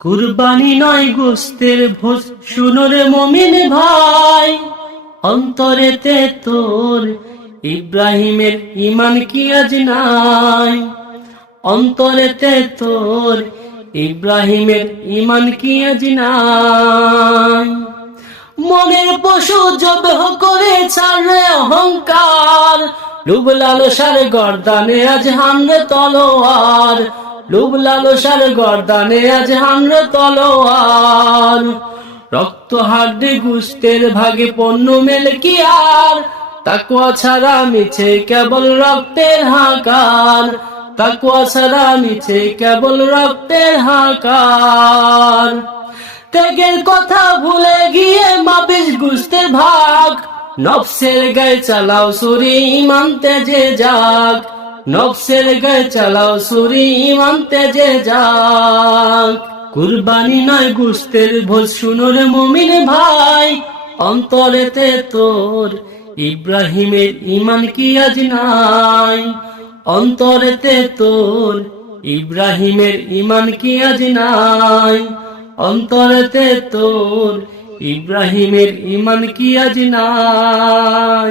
কুরবানি নয় গোস্তের ভোজ, শুনো রে মুমিন ভাই, অন্তরেতে তোর ইব্রাহিমের ঈমান কি আজ নাই? অন্তরেতে তোর ইব্রাহিমের ঈমান কি আজ নাই? মনের পশু জবেহ করে ছাড়ে অহংকার, লোভ লালসার গর্দানে আজ হামলে তলোয়ার, লোভ লালসার গর্দানে আজ হামলে তলোয়ার। রক্ত হাড্ডি গুস্তের ভাগে পণ্য মেলে কি আর? তাকওয়া ছাড়া মিছে কেবল রক্তের হাকার, তাকওয়া ছাড়া মিছে কেবল রক্তের হাকার। ত্যাগের কথা ভুলে গিয়ে মাপিস গুস্তের ভাগ, নফসের গায়ে চালাও ছুরি ঈমান তেজে যাক, নফসের গায়ে চালাও ছুরি ঈমান তেজে যাক। কুরবানি নয় গোস্তের ভোজ, শুনো রে মুমিন ভাই, অন্তরেতে তোর ইব্রাহিমের ঈমান কি আজ নাই? অন্তরেতে তোর ইব্রাহিমের ঈমান কি আজ নাই? অন্তরেতে তোর ইব্রাহিমের ঈমান কি আজ নাই?